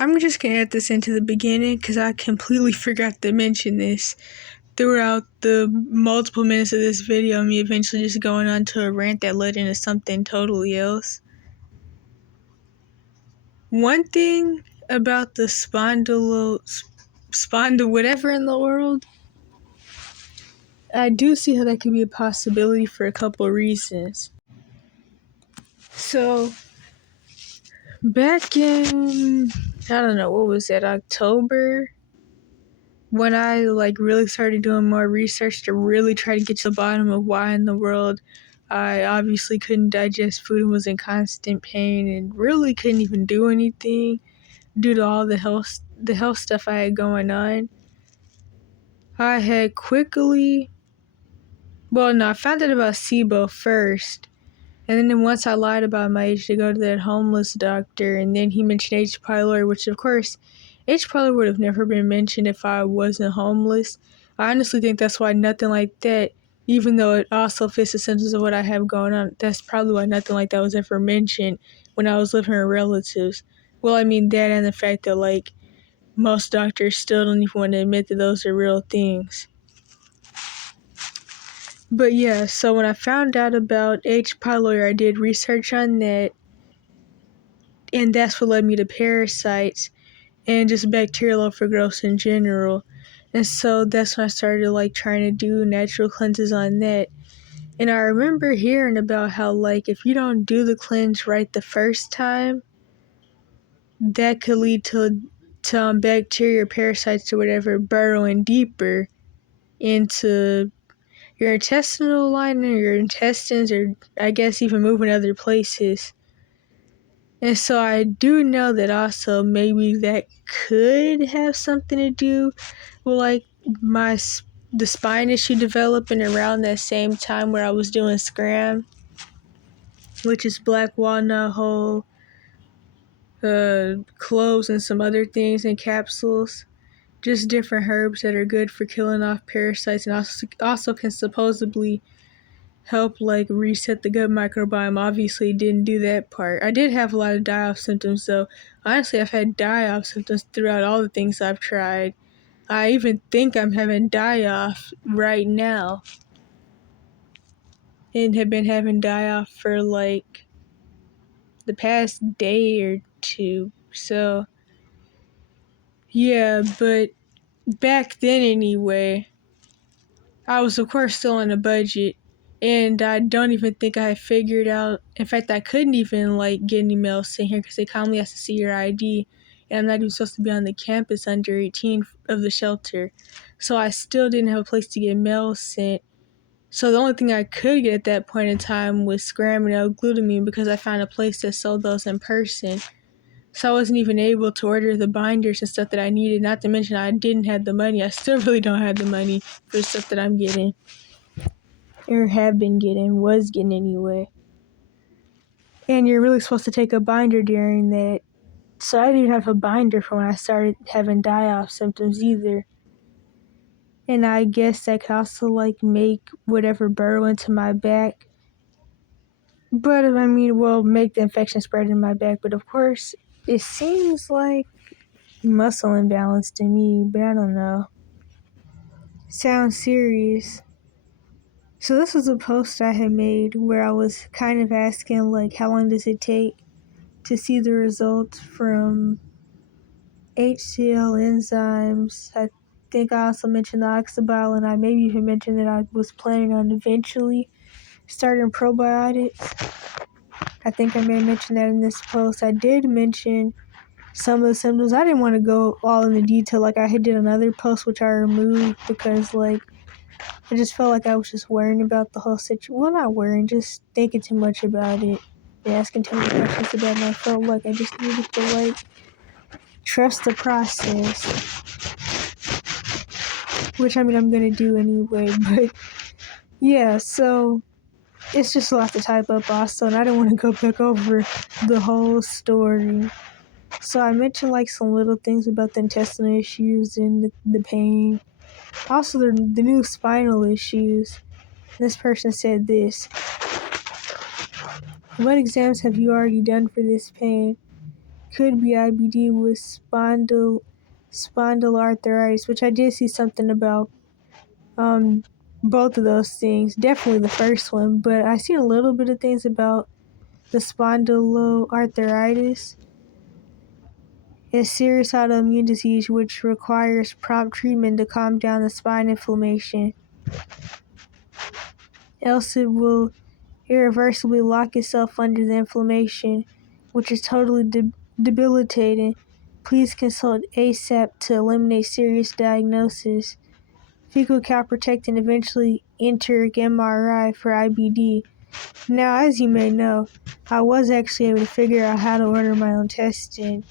I'm just going to add this into the beginning because I completely forgot to mention this throughout the multiple minutes of this video, me eventually just going on to a rant that led into something totally else. One thing about the spondyl whatever in the world, I do see how that could be a possibility for a couple of reasons. So, back in, I don't know, what was that, October? When I really started doing more research to really try to get to the bottom of why in the world I obviously couldn't digest food and was in constant pain and really couldn't even do anything due to all the health stuff I had going on. I had I found out about SIBO first. And then once I lied about my age to go to that homeless doctor, and then he mentioned H. pylori, which of course, H. pylori would have never been mentioned if I wasn't homeless. I honestly think that's why nothing like that, even though it also fits the symptoms of what I have going on, that's probably why nothing like that was ever mentioned when I was living with relatives. Well, I mean that and the fact that most doctors still don't even want to admit that those are real things. But yeah, so when I found out about H. pylori, I did research on that, and that's what led me to parasites and just bacterial overgrowth in general. And so that's when I started trying to do natural cleanses on that. And I remember hearing about how if you don't do the cleanse right the first time, that could lead to bacteria or parasites or whatever burrowing deeper into your intestinal lining, your intestines, or I guess even moving other places. And so I do know that also maybe that could have something to do with the spine issue developing around that same time where I was doing Scram, which is black walnut hull, cloves, and some other things in capsules. Just different herbs that are good for killing off parasites and also can supposedly help reset the gut microbiome. Obviously didn't do that part. I did have a lot of die-off symptoms though. Honestly, I've had die-off symptoms throughout all the things I've tried. I even think I'm having die-off right now. And have been having die-off for the past day or two. So yeah, but back then anyway, I was of course still on a budget. And I don't even think I had figured out, in fact, I couldn't even get any mail sent here because they commonly have to see your ID. And I'm not even supposed to be on the campus under 18 of the shelter. So I still didn't have a place to get mail sent. So the only thing I could get at that point in time was Scram and L-glutamine because I found a place that sold those in person. So I wasn't even able to order the binders and stuff that I needed, not to mention I didn't have the money. I still really don't have the money for the stuff that I'm getting. Or was getting anyway. And you're really supposed to take a binder during that. So I didn't even have a binder for when I started having die-off symptoms either. And I guess that could also make whatever burrow into my back. But make the infection spread in my back. But of course, it seems like muscle imbalance to me, but I don't know. Sounds serious. So this was a post I had made where I was kind of asking how long does it take to see the results from HCl enzymes. I think I also mentioned the oxybol, and I maybe even mentioned that I was planning on eventually starting probiotics. I think I may have mentioned that in this post. I did mention some of the symptoms. I didn't want to go all into detail I had did another post which I removed because I just felt like I was just worrying about the whole situation. Well, not worrying, just thinking too much about it and asking too many questions about it. And I felt like I just needed to trust the process, which I'm gonna do anyway. But yeah, so it's just a lot to type up also, and I didn't want to go back over the whole story. So I mentioned some little things about the intestinal issues and the pain. Also, the new spinal issues. This person said this: "What exams have you already done for this pain? could be IBD with spondyloarthritis, which I did see something about both of those things. Definitely the first one, but I seen a little bit of things about the spondyloarthritis. It's serious autoimmune disease which requires prompt treatment to calm down the spine inflammation. Else it will irreversibly lock itself under the inflammation, which is totally debilitating. Please consult ASAP to eliminate serious diagnosis. Fecal calprotectin eventually enter MRI for IBD. Now, as you may know, I was actually able to figure out how to order my own testing,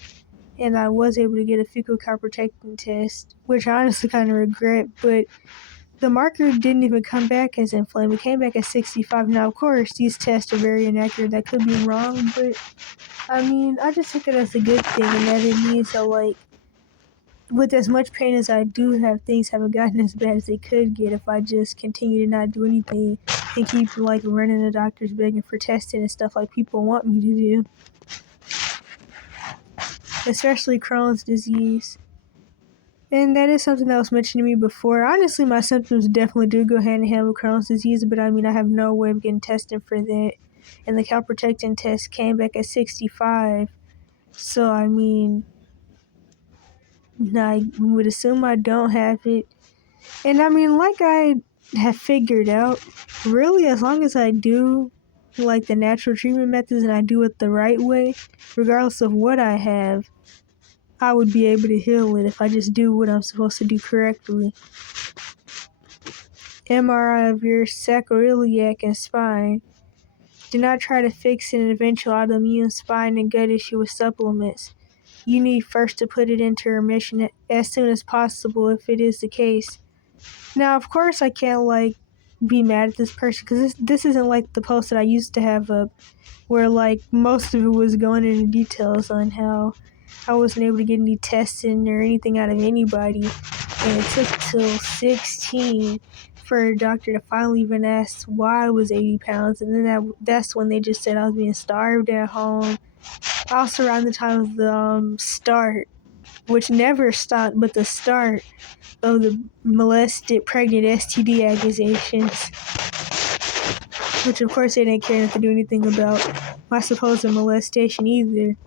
and I was able to get a fecal calprotectin test, which I honestly kind of regret, but the marker didn't even come back as inflamed. It came back at 65. Now, of course, these tests are very inaccurate. That could be wrong, but I mean, I just took it as a good thing, and that it means that, like, with as much pain as I do have, things haven't gotten as bad as they could get if I just continue to not do anything and keep, like, running to doctors begging for testing and stuff like people want me to do. Especially Crohn's disease. And that is something that was mentioned to me before. Honestly, my symptoms definitely do go hand in hand with Crohn's disease, but I mean, I have no way of getting tested for that. And the calprotectin test came back at 65. So, I mean, I would assume I don't have it. And I mean, like I have figured out, really, as long as I do, like, the natural treatment methods and I do it the right way, regardless of what I have, I would be able to heal it if I just do what I'm supposed to do correctly. MRI of your sacroiliac and spine. Do not try to fix an eventual autoimmune spine and gut issue with supplements. You need first to put it into remission as soon as possible if it is the case. Now, of course, I can't, like, be mad at this person because this isn't like the post that I used to have up where, like, most of it was going into details on how I wasn't able to get any testing or anything out of anybody. And it took till 16 for a doctor to finally even ask why I was 80 pounds. And then that's when they just said I was being starved at home. Also around the time of the start, which never stopped, but the start of the molested pregnant STD accusations. Which of course they didn't care enough to do anything about my supposed molestation either.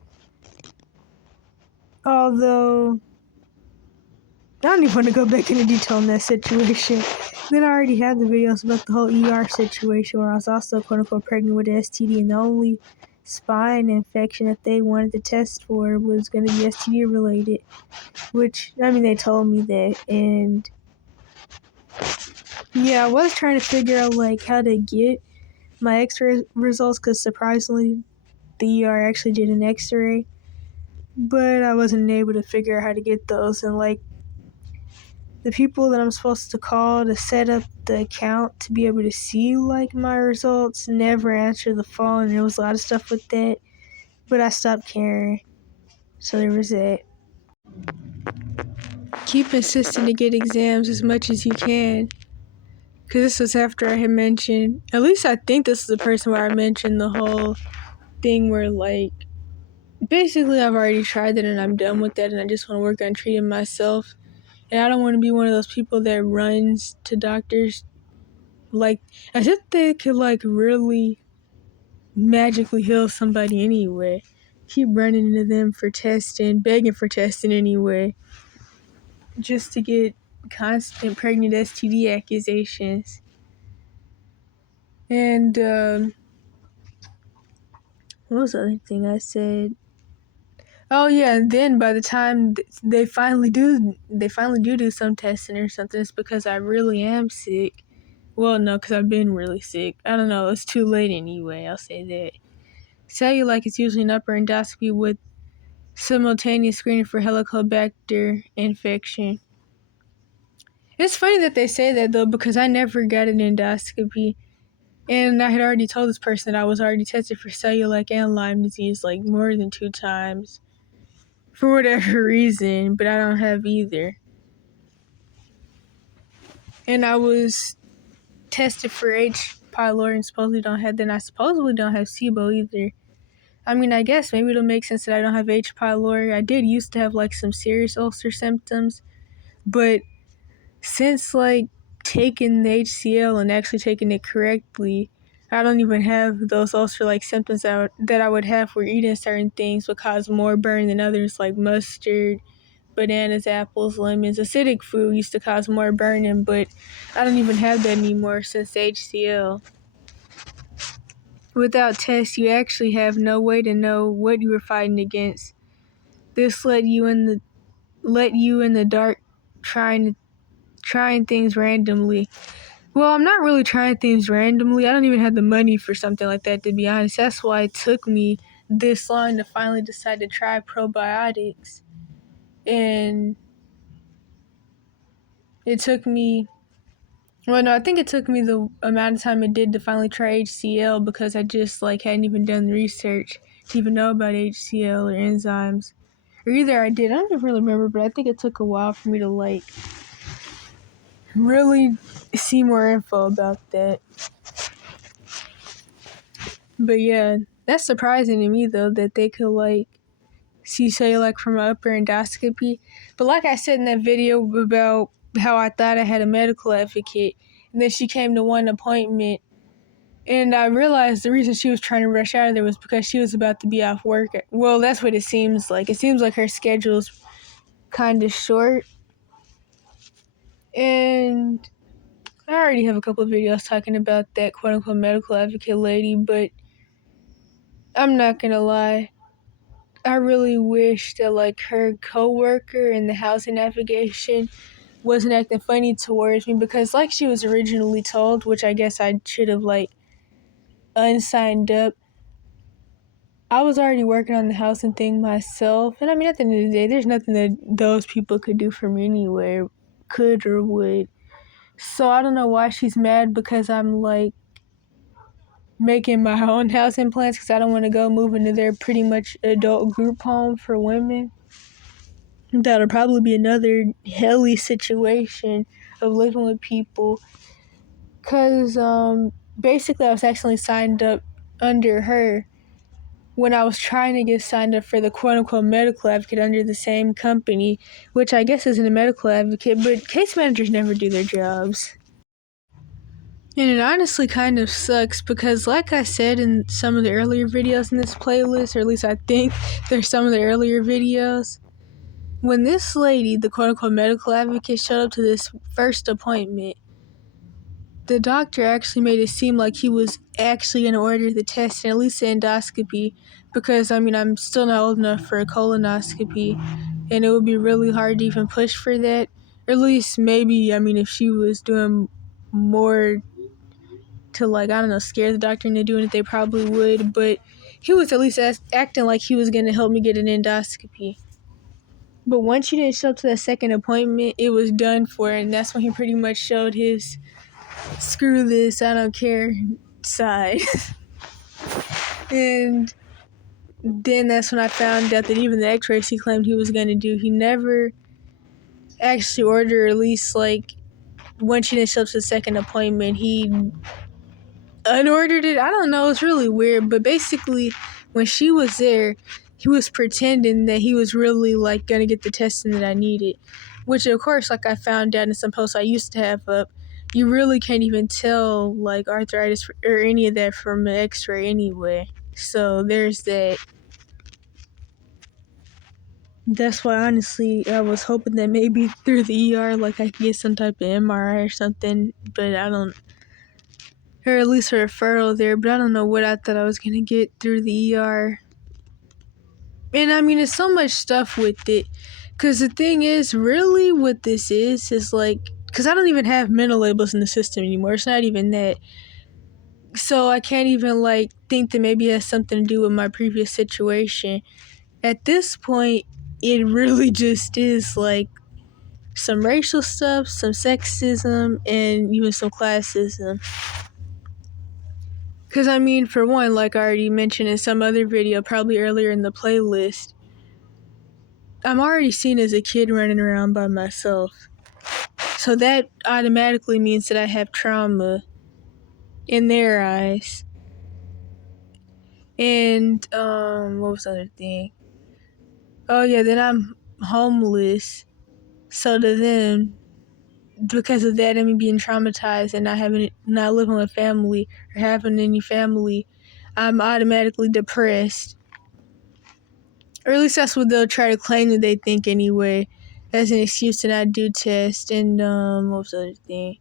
Although, I don't even want to go back into detail on that situation. Then I already had the videos about the whole ER situation where I was also quote-unquote pregnant with an STD, and the only spine infection that they wanted to test for was going to be STD related. Which, I mean, they told me that, and yeah, I was trying to figure out, like, how to get my x-ray results, because surprisingly, the ER actually did an x-ray, but I wasn't able to figure out how to get those, and, like, the people that I'm supposed to call to set up the account to be able to see, like, my results never answered the phone, and there was a lot of stuff with that, but I stopped caring, so there was that. Keep insisting to get exams as much as you can, because this was after I had mentioned, at least I think this is the person where I mentioned the whole thing where, like, basically I've already tried it and I'm done with that and I just want to work on treating myself. And I don't want to be one of those people that runs to doctors, like, as if they could, like, really magically heal somebody anyway. Keep running into them for testing, begging for testing anyway, just to get constant pregnant STD accusations. And, what was the other thing I said? Oh yeah, and then by the time they finally do some testing or something, it's because I really am sick. Well, no, because I've been really sick. I don't know, it's too late anyway, I'll say that. Cellulite is usually an upper endoscopy with simultaneous screening for Helicobacter infection. It's funny that they say that though, because I never got an endoscopy. And I had already told this person that I was already tested for cellulite and Lyme disease, like, more than 2 times. For whatever reason, but I don't have either. And I was tested for H. pylori and supposedly don't have, then I supposedly don't have SIBO either. I mean, I guess maybe it'll make sense that I don't have H. pylori. I did used to have like some serious ulcer symptoms, but since like taking the HCL and actually taking it correctly, I don't even have those ulcer like symptoms that I would have for eating certain things would cause more burn than others, like mustard, bananas, apples, lemons. Acidic food used to cause more burning, but I don't even have that anymore since the HCL. Without tests, you actually have no way to know what you were fighting against. This let you in the dark trying things randomly. Well, I'm not really trying things randomly. I don't even have the money for something like that, to be honest. That's why it took me this long to finally decide to try probiotics. And it took me, well, no, I think it took me the amount of time it did to finally try HCL because I just like hadn't even done the research to even know about HCL or enzymes. Or either I did, I don't really remember, but I think it took a while for me to like really see more info about that. But yeah, that's surprising to me though that they could like see cellulite from an upper endoscopy. But like I said in that video about how I thought I had a medical advocate, and then she came to one appointment, and I realized the reason she was trying to rush out of there was because she was about to be off work. Well, that's what it seems like. It seems like her schedule's kind of short, and I already have a couple of videos talking about that quote-unquote medical advocate lady, but I'm not gonna lie. I really wish that like her coworker in the housing navigation wasn't acting funny towards me because like she was originally told, which I guess I should have like unsigned up. I was already working on the housing thing myself, and I mean at the end of the day, there's nothing that those people could do for me anyway, could or would. So I don't know why she's mad because I'm like making my own housing plans because I don't want to go move into their pretty much adult group home for women. That'll probably be another helly situation of living with people. Because basically I was actually signed up under her when I was trying to get signed up for the quote-unquote medical advocate under the same company, which I guess isn't a medical advocate, but case managers never do their jobs. And it honestly kind of sucks because like I said in some of the earlier videos in this playlist, or at least I think there's some of the earlier videos, when this lady, the quote-unquote medical advocate, showed up to this first appointment, the doctor actually made it seem like he was actually going to order the test and at least the endoscopy because, I mean, I'm still not old enough for a colonoscopy and it would be really hard to even push for that. Or at least maybe, I mean, if she was doing more to like, I don't know, scare the doctor into doing it, they probably would. But he was at least acting like he was going to help me get an endoscopy. But once you didn't show up to that second appointment, it was done for, and that's when he pretty much showed his screw this, I don't care side. And then that's when I found out that even the x-rays he claimed he was going to do, he never actually ordered, or at least like once you didn't show up to the second appointment, he unordered it. I don't know, it's really weird, but basically when she was there, he was pretending that he was really like gonna get the testing that I needed, which of course, like I found out in some posts I used to have up, you really can't even tell like arthritis or any of that from an x-ray anyway. So there's that. That's why honestly I was hoping that maybe through the ER like I could get some type of MRI or something, but I don't, or at least a referral there, but I don't know what I thought I was gonna get through the ER. And I mean, it's so much stuff with it. Because the thing is, really what this is like, because I don't even have mental labels in the system anymore. It's not even that. So I can't even like think that maybe it has something to do with my previous situation. At this point, it really just is like some racial stuff, some sexism, and even some classism. Because I mean, for one, like I already mentioned in some other video, probably earlier in the playlist, I'm already seen as a kid running around by myself. So that automatically means that I have trauma in their eyes. And what was the other thing? Oh yeah, then I'm homeless. So to them, because of that and me being traumatized and not living with family or having any family, I'm automatically depressed. Or at least that's what they'll try to claim that they think anyway, as an excuse to not do tests. And what was the other thing?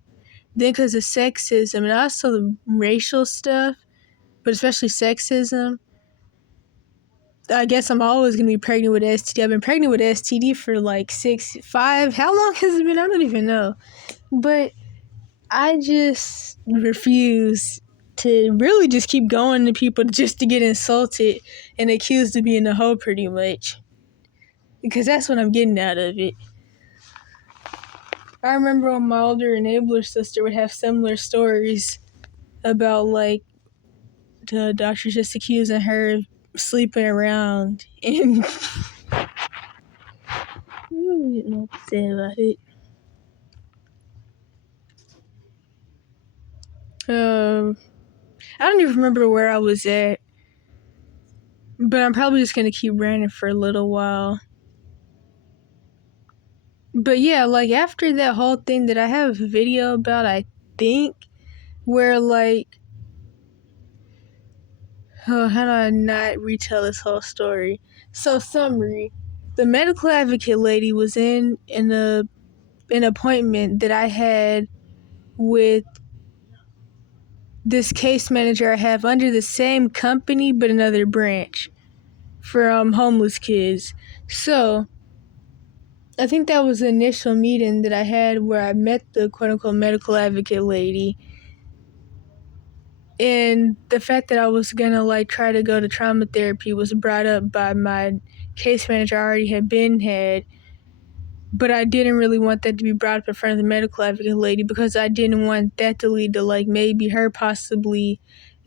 Then because of sexism and also the racial stuff, but especially sexism, I guess I'm always going to be pregnant with STD. I've been pregnant with STD for like 5, how long has it been? I don't even know. But I just refuse to really just keep going to people just to get insulted and accused of being a hoe pretty much. Because that's what I'm getting out of it. I remember when my older enabler sister would have similar stories about like the doctors just accusing her of sleeping around and I don't know what to say about it. I don't even remember where I was at, but I'm probably just gonna keep ranting for a little while. But yeah, like after that whole thing that I have a video about, I think, where like, oh, how do I not retell this whole story? So summary, the medical advocate lady was in an appointment that I had with this case manager I have under the same company but another branch for homeless kids. So I think that was the initial meeting that I had where I met the quote-unquote medical advocate lady. And the fact that I was gonna like try to go to trauma therapy was brought up by my case manager I already had, but I didn't really want that to be brought up in front of the medical advocate lady because I didn't want that to lead to like maybe her possibly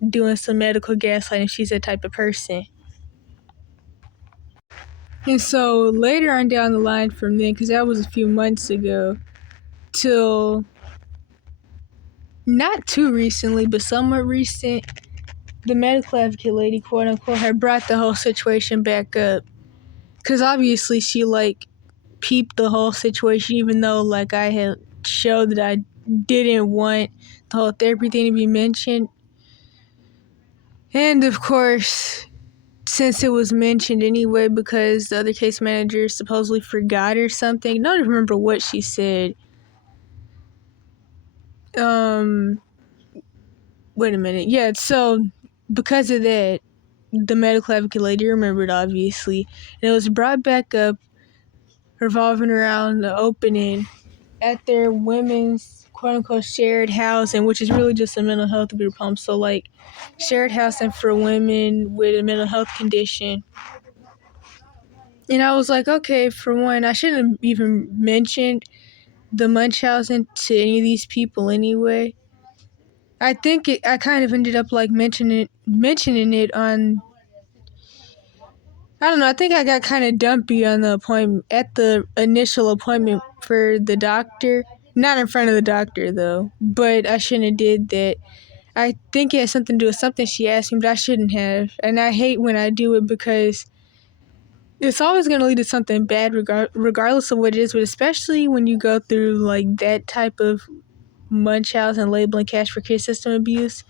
doing some medical gaslighting if she's that type of person. And so later on down the line from then, because that was a few months ago, till not too recently, but somewhat recent, the medical advocate lady, quote unquote, had brought the whole situation back up. Because obviously she like peeped the whole situation, even though like I had showed that I didn't want the whole therapy thing to be mentioned. And of course, since it was mentioned anyway, because the other case manager supposedly forgot or something, I don't even remember what she said. Wait a minute. Yeah, so because of that, the medical advocate lady remembered, obviously, and it was brought back up revolving around the opening at their women's quote-unquote shared housing, which is really just a mental health group home. So, like, shared housing for women with a mental health condition. And I was like, okay, for one, I shouldn't have even mentioned the Munchausen to any of these people anyway. I think I kind of ended up like mentioning it on, I don't know, I think I got kind of dumpy on the appointment, at the initial appointment for the doctor. Not in front of the doctor though, but I shouldn't have did that. I think it had something to do with something she asked me, but I shouldn't have. And I hate when I do it because it's always going to lead to something bad regardless of what it is, but especially when you go through like that type of Munchausen labeling cash for kids system abuse,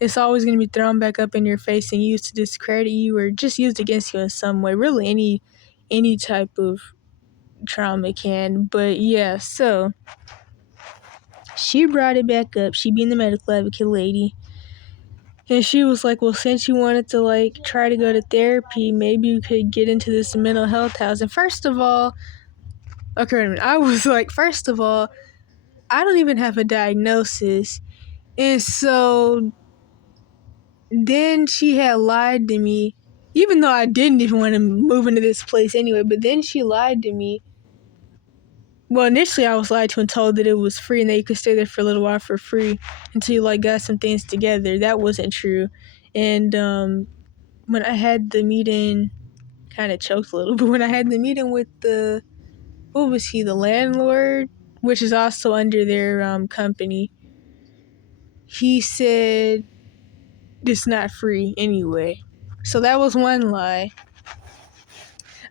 it's always going to be thrown back up in your face and used to discredit you or just used against you in some way. Really, any type of trauma can. But yeah, so she brought it back up. She being the medical advocate lady. And she was like, well, since you wanted to like try to go to therapy, maybe you could get into this mental health house. And first of all, okay, wait a minute. I was like, first of all, I don't even have a diagnosis. And so then she had lied to me, even though I didn't even want to move into this place anyway, but then she lied to me. Well, initially I was lied to and told that it was free and that you could stay there for a little while for free until you like got some things together. That wasn't true. And when I had the meeting, kind of choked a little, but when I had the meeting with the landlord, which is also under their company, he said it's not free anyway. So that was one lie.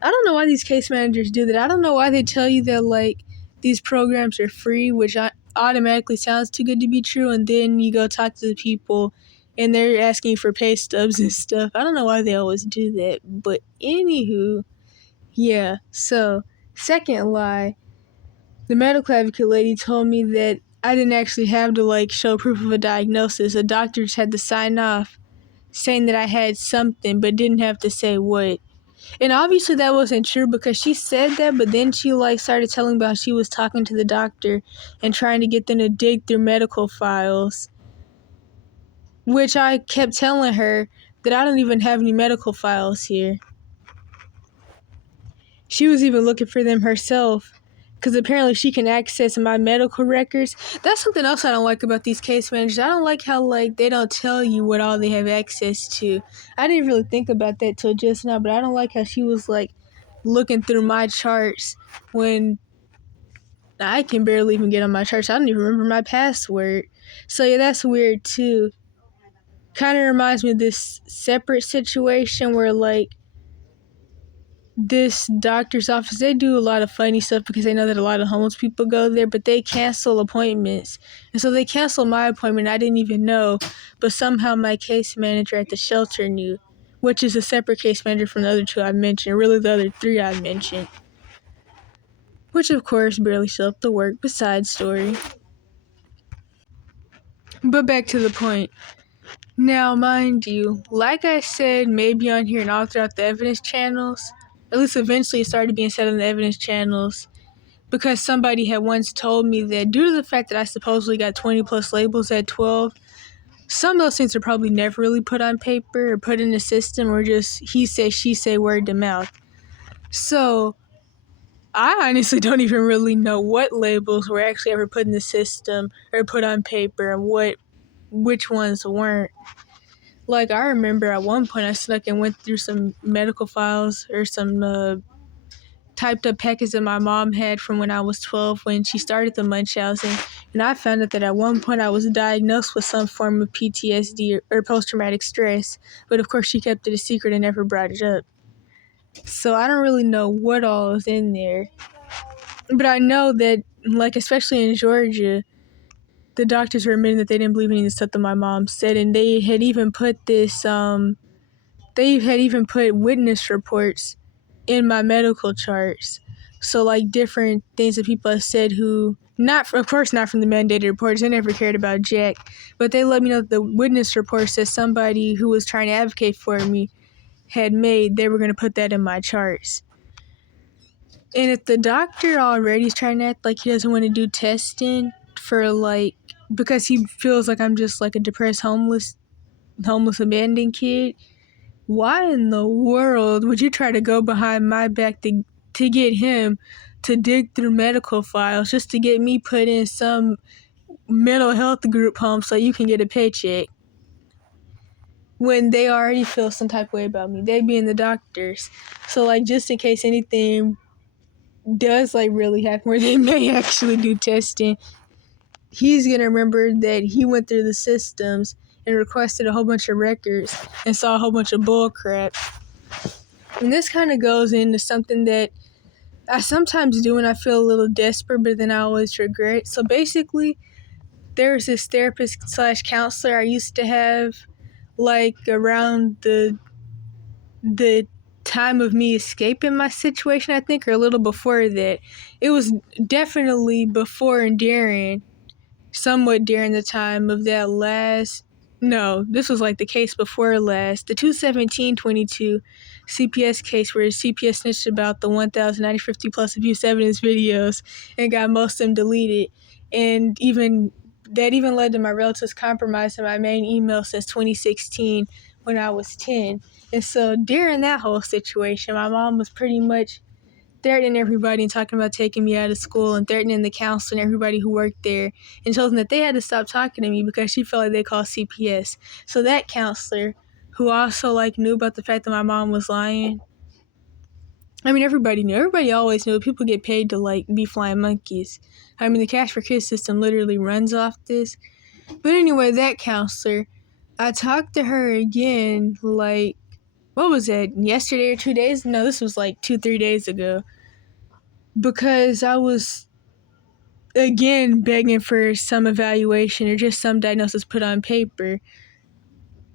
I don't know why these case managers do that. I don't know why they tell you that, like, these programs are free, which automatically sounds too good to be true, and then you go talk to the people and they're asking for pay stubs and stuff. I don't know why they always do that. But anywho, yeah. So, second lie, the medical advocate lady told me that I didn't actually have to, like, show proof of a diagnosis. A doctor just had to sign off saying that I had something, but didn't have to say what. And obviously that wasn't true because she said that, but then she, like, started telling about how she was talking to the doctor and trying to get them to dig through medical files, which I kept telling her that I don't even have any medical files here. She was even looking for them herself because apparently she can access my medical records. That's something else I don't like about these case managers. I don't like how, like, they don't tell you what all they have access to. I didn't really think about that till just now, but I don't like how she was, like, looking through my charts when I can barely even get on my charts. I don't even remember my password. So yeah, that's weird too. Kind of reminds me of this separate situation where, like, this doctor's office, they do a lot of funny stuff because they know that a lot of homeless people go there, but they cancel appointments. And so they canceled my appointment. I didn't even know, but somehow my case manager at the shelter knew, which is a separate case manager from the other two I mentioned, really the other three I mentioned. Which, of course, barely show up to work, but side story. But back to the point. Now, mind you, like I said, maybe on here and all throughout the evidence channels, at least eventually it started being said on the evidence channels, because somebody had once told me that due to the fact that I supposedly got 20 plus labels at 12, some of those things are probably never really put on paper or put in the system, or just he say, she say, word to mouth. So I honestly don't even really know what labels were actually ever put in the system or put on paper and which ones weren't. Like, I remember at one point I snuck and went through some medical files or some typed up packets that my mom had from when I was 12 when she started the Munchausen, and I found out that at one point I was diagnosed with some form of PTSD or post-traumatic stress, but of course she kept it a secret and never brought it up. So I don't really know what all is in there. But I know that, like, especially in Georgia, the doctors were admitting that they didn't believe any of the stuff that my mom said, and they had even put witness reports in my medical charts. So, like, different things that people have said who, of course not from the mandated reports, they never cared about Jack, but they let me know that the witness reports that somebody who was trying to advocate for me had made, they were going to put that in my charts. And if the doctor already is trying to act like he doesn't want to do testing for, like, because he feels like I'm just like a depressed homeless abandoned kid, why in the world would you try to go behind my back to get him to dig through medical files just to get me put in some mental health group home so you can get a paycheck? When they already feel some type of way about me, they being the doctors. So, like, just in case anything does, like, really happen where they may actually do testing, he's gonna remember that he went through the systems and requested a whole bunch of records and saw a whole bunch of bull crap. And this kind of goes into something that I sometimes do when I feel a little desperate, but then I always regret. So basically, there's this therapist / counselor I used to have, like, around the time of me escaping my situation, I think, or a little before that. It was definitely before and during, somewhat during the time of that last, no, this was like the case before last, the 2/17/22 CPS case where CPS snitched about the 1,050 plus abuse evidence videos and got most of them deleted. And that even led to my relatives compromising my main email since 2016 when I was 10. And so during that whole situation, my mom was pretty much threatening everybody and talking about taking me out of school and threatening the counselor and everybody who worked there and told them that they had to stop talking to me because she felt like they called CPS. So that counselor, who also, like, knew about the fact that my mom was lying, I mean, everybody knew. Everybody always knew. People get paid to, like, be flying monkeys. I mean, the Cash for Kids system literally runs off this. But anyway, that counselor, I talked to her again, like, what was it, yesterday or 2 days? No, this was like 2-3 days ago. Because I was, again, begging for some evaluation or just some diagnosis put on paper.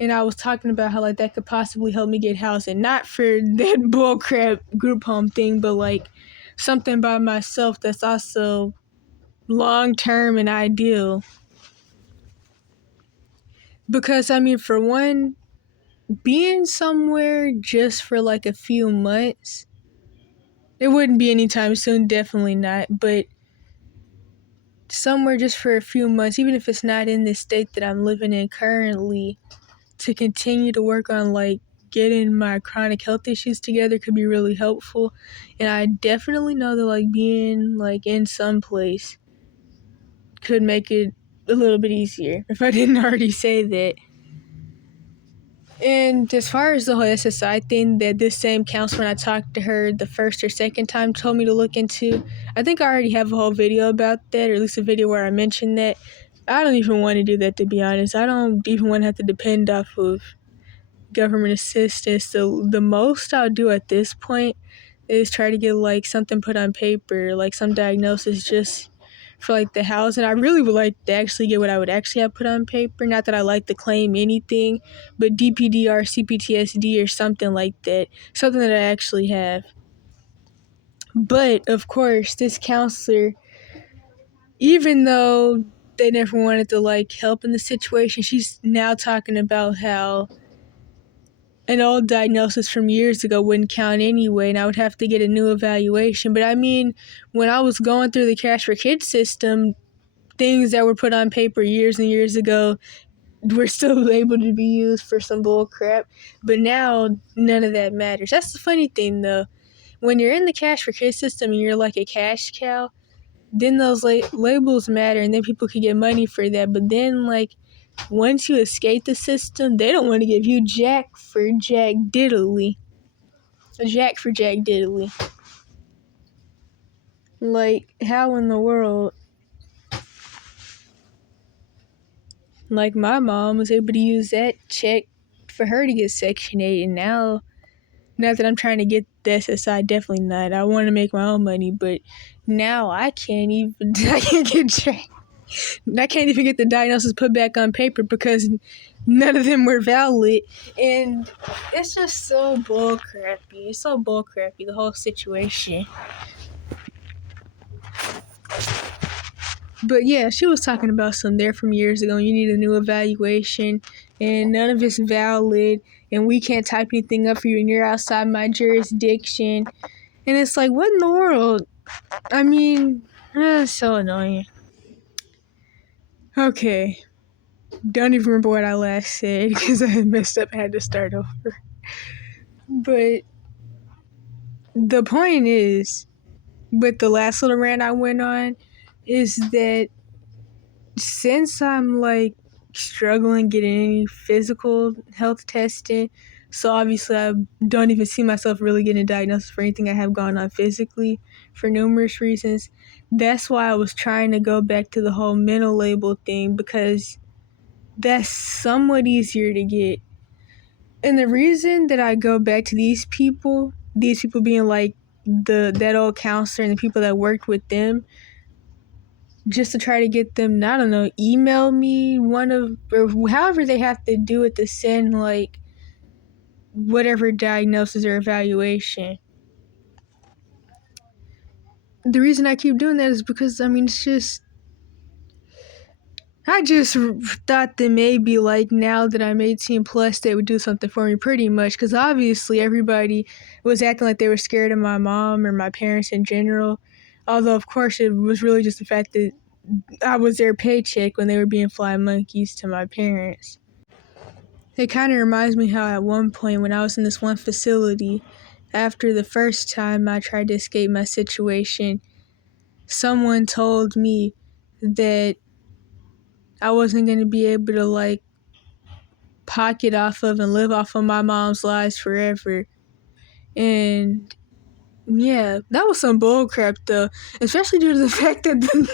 And I was talking about how, like, that could possibly help me get housing. Not for that bullcrap group home thing, but, like, something by myself that's also long-term and ideal. Because, I mean, for one, being somewhere just for, like, a few months, it wouldn't be anytime soon, definitely not, but somewhere just for a few months, even if it's not in the state that I'm living in currently, to continue to work on, like, getting my chronic health issues together could be really helpful. And I definitely know that, like, being, like, in some place could make it a little bit easier, if I didn't already say that. And as far as the whole SSI thing that this same counselor, when I talked to her the first or second time, told me to look into, I think I already have a whole video about that, or at least a video where I mentioned that. I don't even want to do that, to be honest. I don't even want to have to depend off of government assistance. So the most I'll do at this point is try to get, like, something put on paper, like some diagnosis just for, like, the housing. I really would like to actually get what I would actually have put on paper. Not that I like to claim anything, but DPD or CPTSD or something like that. Something that I actually have. But, of course, this counselor, even though they never wanted to, like, help in the situation, she's now talking about how an old diagnosis from years ago wouldn't count anyway, and I would have to get a new evaluation. But I mean, when I was going through the Cash for Kids system, things that were put on paper years and years ago were still able to be used for some bull crap. But now, none of that matters. That's the funny thing, though. When you're in the Cash for Kids system and you're like a cash cow, then those labels matter, and then people can get money for that. But then, like, once you escape the system, they don't want to give you jack for jack diddly. Jack for jack diddly. Like, how in the world? Like, my mom was able to use that check for her to get Section 8, and now, not that I'm trying to get the SSI, definitely not. I want to make my own money, but now I can't get jack. I can't even get the diagnosis put back on paper because none of them were valid. And it's just so bullcrappy. It's so bullcrappy, the whole situation. But yeah, she was talking about some there from years ago. You need a new evaluation, and none of it's valid, and we can't type anything up for you, and you're outside my jurisdiction. And it's like, what in the world? I mean, it's so annoying. Okay. Don't even remember what I last said because I had messed up. I had to start over. But the point is, with the last little rant I went on, is that since I'm, like, struggling getting any physical health testing, so obviously I don't even see myself really getting a diagnosis for anything I have gone on physically for numerous reasons. That's why I was trying to go back to the whole mental label thing, because that's somewhat easier to get. And the reason that I go back to these people being like that old counselor and the people that worked with them, just to try to get them, I don't know, email me or however they have to do it to send, like, whatever diagnosis or evaluation. The reason I keep doing that is because, I mean, I just thought that maybe, like, now that I'm 18 plus, they would do something for me pretty much. Because obviously everybody was acting like they were scared of my mom or my parents in general. Although, of course, it was really just the fact that I was their paycheck when they were being fly monkeys to my parents. It kind of reminds me how at one point when I was in this one facility, after the first time I tried to escape my situation, someone told me that I wasn't going to be able to, like, pocket off of and live off of my mom's lies forever. And yeah, that was some bullcrap though, especially due to the fact that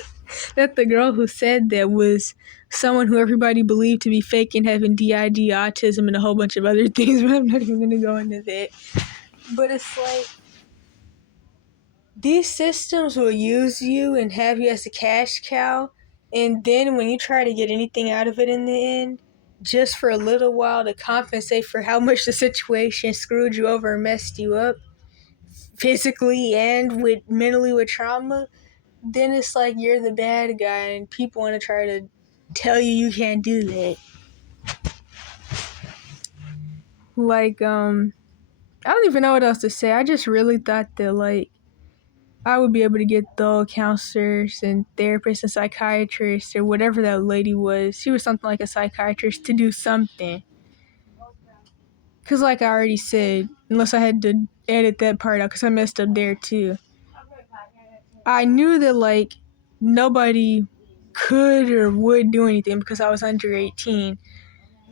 that the girl who said that was, someone who everybody believed to be fake and having DID, autism, and a whole bunch of other things, but I'm not even going to go into that. But it's like, these systems will use you and have you as a cash cow, and then when you try to get anything out of it in the end, just for a little while to compensate for how much the situation screwed you over and messed you up, physically and with mentally with trauma, then it's like you're the bad guy and people want to try to tell you can't do that. Like, I don't even know what else to say. I just really thought that, like, I would be able to get the counselors and therapists and psychiatrists or whatever that lady was. She was something like a psychiatrist to do something. Because like I already said, unless I had to edit that part out because I messed up there too. I knew that like nobody could or would do anything because I was under 18.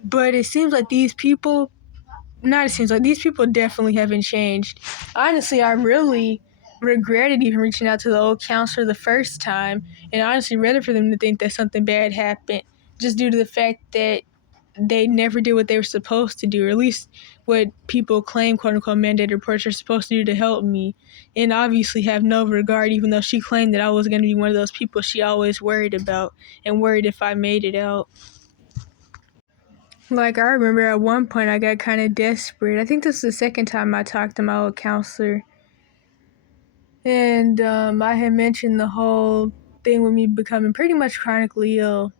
But it seems like these people, these people definitely haven't changed. Honestly, I really regretted even reaching out to the old counselor the first time, and honestly rather for them to think that something bad happened just due to the fact that they never did what they were supposed to do, or at least what people claim quote-unquote mandated reports are supposed to do to help me, and obviously have no regard, even though she claimed that I was going to be one of those people she always worried about and worried if I made it out. Like, I remember at one point I got kind of desperate. I think this is the second time I talked to my old counselor. And I had mentioned the whole thing with me becoming pretty much chronically ill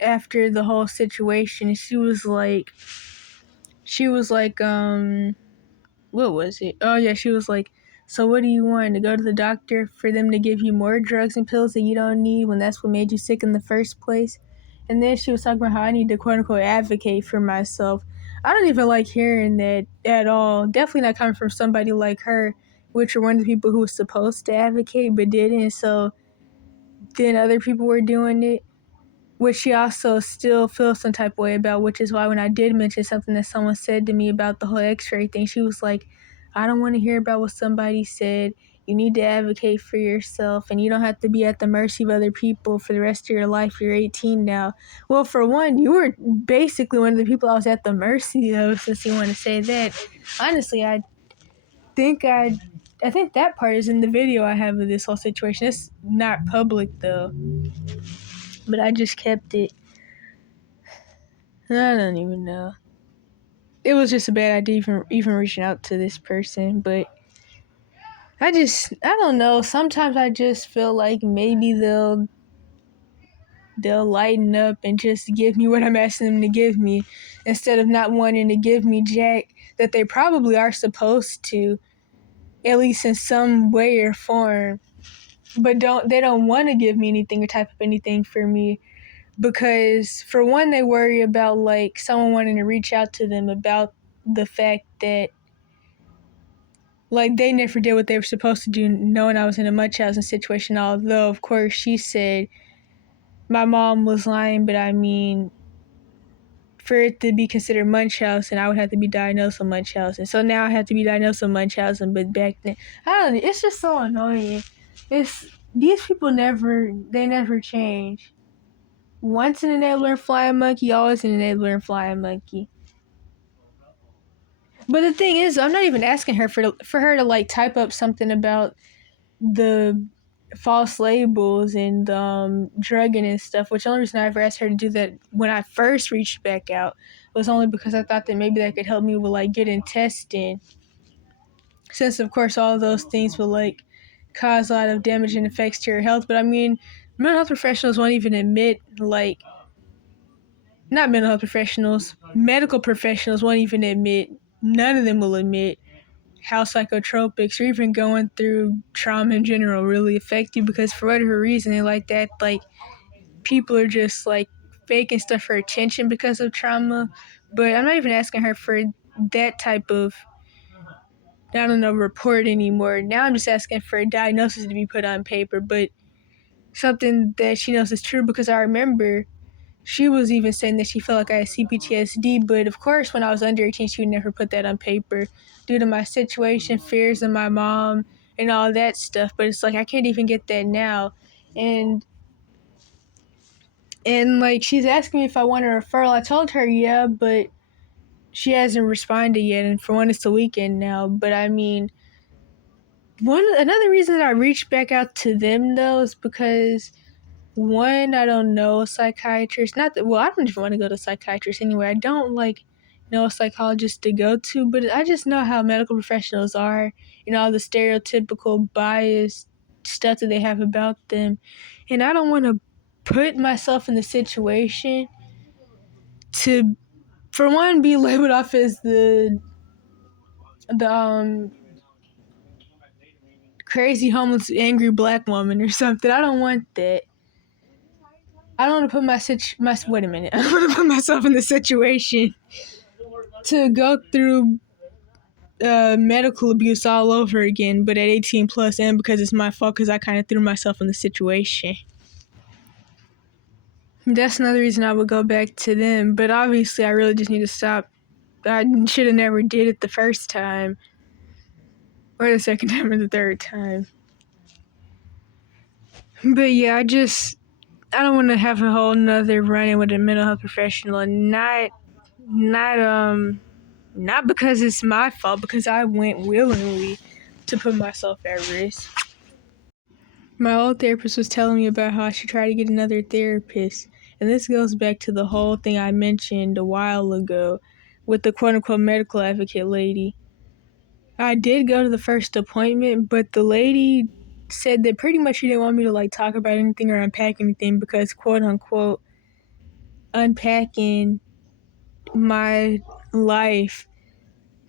after the whole situation. And she was like, what was it? Oh, yeah, she was like, so what do you want? To go to the doctor for them to give you more drugs and pills that you don't need when that's what made you sick in the first place? And then she was talking about how I need to quote-unquote advocate for myself. I don't even like hearing that at all. Definitely not coming from somebody like her, which are one of the people who was supposed to advocate but didn't. So then other people were doing it, which she also still feels some type of way about, which is why when I did mention something that someone said to me about the whole x-ray thing, she was like, I don't want to hear about what somebody said. You need to advocate for yourself, and you don't have to be at the mercy of other people for the rest of your life. You're 18 now. Well, for one, you were basically one of the people I was at the mercy of, since you want to say that. Honestly, I think that part is in the video I have of this whole situation. It's not public, though, but I just kept it. I don't even know. It was just a bad idea even reaching out to this person, but I don't know. Sometimes I just feel like maybe they'll lighten up and just give me what I'm asking them to give me, instead of not wanting to give me jack that they probably are supposed to, at least in some way or form. But they don't want to give me anything or type of anything for me. Because for one, they worry about like someone wanting to reach out to them about the fact that like they never did what they were supposed to do, knowing I was in a Munchausen situation. Although of course she said my mom was lying, but I mean, for it to be considered Munchausen, I would have to be diagnosed with Munchausen. So now I have to be diagnosed with Munchausen, but back then, I don't know, it's just so annoying. These people never change. Once an enabler and flying monkey, always an enabler and flying monkey. But the thing is, I'm not even asking her for her to like type up something about the false labels and drugging and stuff, which the only reason I ever asked her to do that when I first reached back out was only because I thought that maybe that could help me with like getting tested, since of course all of those things will like cause a lot of damage and effects to your health. But I mean, mental health professionals won't even admit, like, not mental health professionals, medical professionals won't even admit, none of them will admit how psychotropics or even going through trauma in general really affect you, because for whatever reason they like that, like, people are just like faking stuff for attention because of trauma. But I'm not even asking her for that type of, I don't know, report anymore. Now I'm just asking for a diagnosis to be put on paper, but something that she knows is true, because I remember she was even saying that she felt like I had CPTSD, but of course when I was under 18 she would never put that on paper due to my situation, fears of my mom, and all that stuff. But it's like I can't even get that now. And And like she's asking me if I want a referral. I told her yeah, but she hasn't responded yet. And for one, it's the weekend now. But I mean, another reason that I reached back out to them though is because one, I don't know a psychiatrist. Not that, well, I don't even want to go to a psychiatrist anyway. I don't like know a psychologist to go to, but I just know how medical professionals are, all the stereotypical bias stuff that they have about them. And I don't want to put myself in the situation to, for one, be labeled off as the crazy homeless angry black woman or something. I don't want that. I don't want to put wait a minute. I don't want to put myself in the situation to go through medical abuse all over again, but at 18 plus, and because it's my fault because I kind of threw myself in the situation. That's another reason I would go back to them, but obviously I really just need to stop. I should have never did it the first time, or the second time, or the third time. But yeah, I don't want to have a whole nother run-in with a mental health professional, and not because it's my fault, because I went willingly to put myself at risk. My old therapist was telling me about how I should try to get another therapist, and this goes back to the whole thing I mentioned a while ago with the quote-unquote medical advocate lady. I did go to the first appointment, but the lady said that pretty much she didn't want me to talk about anything or unpack anything because quote-unquote unpacking my life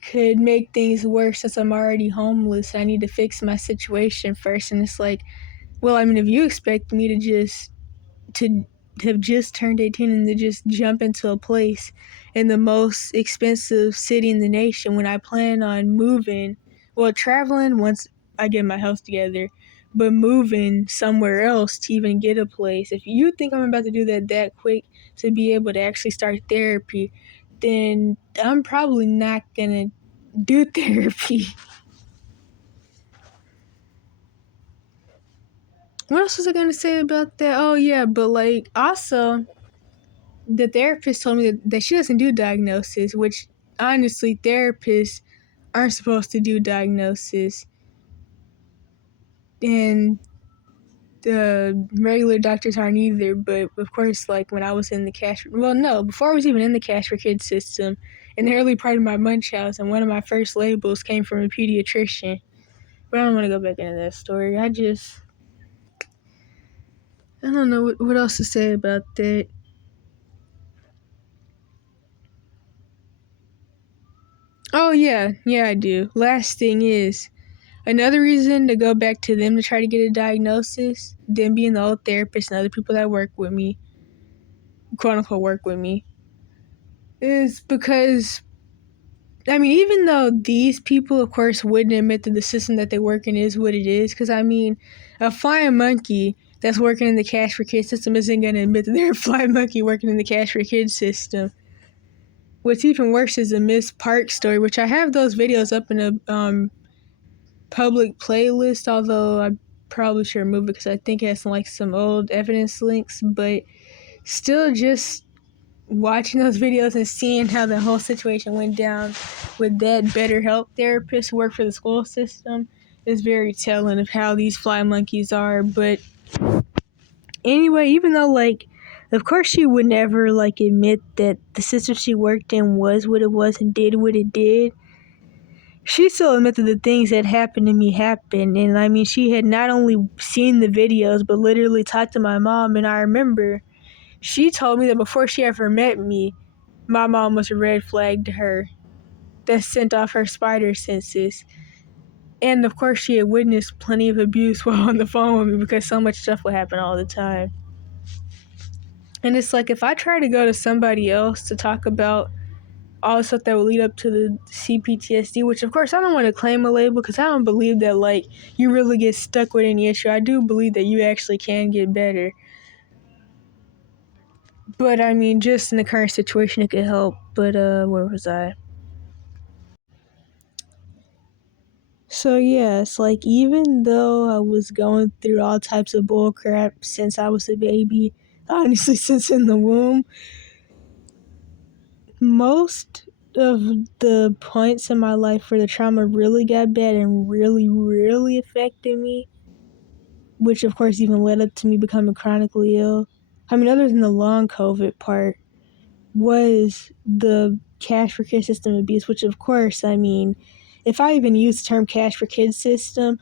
could make things worse since I'm already homeless. I need to fix my situation first. And it's like, well, I mean, if you expect me to have just turned 18 and to just jump into a place in the most expensive city in the nation when I plan on moving, traveling once I get my health together, but moving somewhere else to even get a place. If you think I'm about to do that quick to be able to actually start therapy, then I'm probably not gonna do therapy. What else was I gonna say about that? Oh yeah, but also the therapist told me that she doesn't do diagnosis, which honestly therapists aren't supposed to do diagnosis. And the regular doctors aren't either, but of course, when I was in the before I was even in the Cash for Kids system, in the early part of my munch house, and one of my first labels came from a pediatrician. But I don't want to go back into that story. I don't know what else to say about that. Oh yeah, I do. Last thing is, another reason to go back to them to try to get a diagnosis, them being the old therapist and other people that work with me, quote unquote work with me, is because, I mean, even though these people, of course, wouldn't admit that the system that they work in is what it is, because, I mean, a flying monkey that's working in the Cash for Kids system isn't going to admit that they're a flying monkey working in the Cash for Kids system. What's even worse is the Miss Park story, which I have those videos up in a public playlist, although I probably should remove it because I think it has some old evidence links, but still just watching those videos and seeing how the whole situation went down with that BetterHelp therapist who worked for the school system is very telling of how these fly monkeys are. But anyway, even though of course she would never admit that the system she worked in was what it was and did what it did, she still admitted the things that happened to me happened. And I mean, she had not only seen the videos, but literally talked to my mom. And I remember she told me that before she ever met me, my mom was a red flag to her that sent off her spider senses. And of course, she had witnessed plenty of abuse while on the phone with me because so much stuff would happen all the time. And it's if I try to go to somebody else to talk about all the stuff that would lead up to the CPTSD, which of course I don't want to claim a label because I don't believe that you really get stuck with any issue. I do believe that you actually can get better. But I mean, just in the current situation, it could help. But where was I? So yeah, it's even though I was going through all types of bullcrap since I was a baby, honestly, since in the womb. Most of the points in my life where the trauma really got bad and really, really affected me, which of course even led up to me becoming chronically ill. I mean, other than the long COVID part, was the Cash for Kids system abuse, which of course, I mean, if I even use the term Cash for Kids system,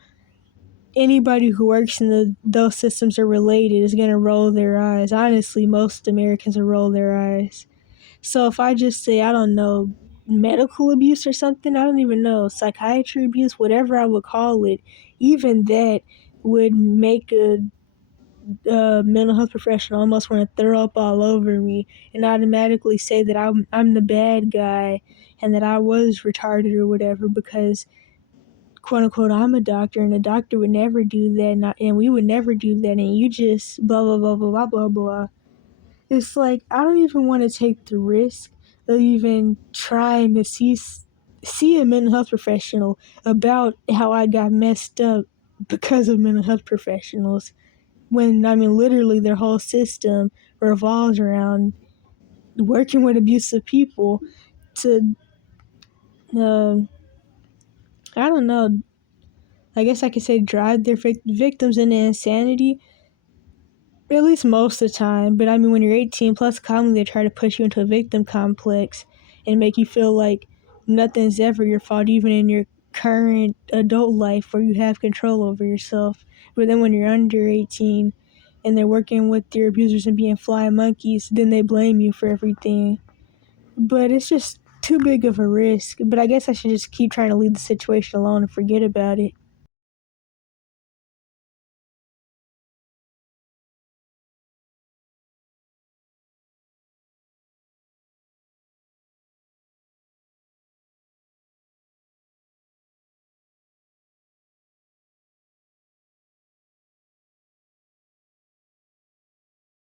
anybody who works in those systems are related is going to roll their eyes. Honestly, most Americans will roll their eyes. So if I just say, I don't know, medical abuse or something, I don't even know, psychiatry abuse, whatever I would call it, even that would make a mental health professional almost want to throw up all over me and automatically say that I'm the bad guy and that I was retarded or whatever because quote unquote I'm a doctor and a doctor would never do that and we would never do that and you just blah blah blah blah blah blah blah. It's like I don't even want to take the risk of even trying to see a mental health professional about how I got messed up because of mental health professionals when I mean literally their whole system revolves around working with abusive people to uh, I don't know, I guess I could say drive their victims into insanity, at least most of the time. But I mean, when you're 18 plus, commonly they try to push you into a victim complex and make you feel like nothing's ever your fault, even in your current adult life where you have control over yourself. But then when you're under 18 and they're working with your abusers and being flying monkeys, then they blame you for everything. But it's just too big of a risk. But I guess I should just keep trying to leave the situation alone and forget about it.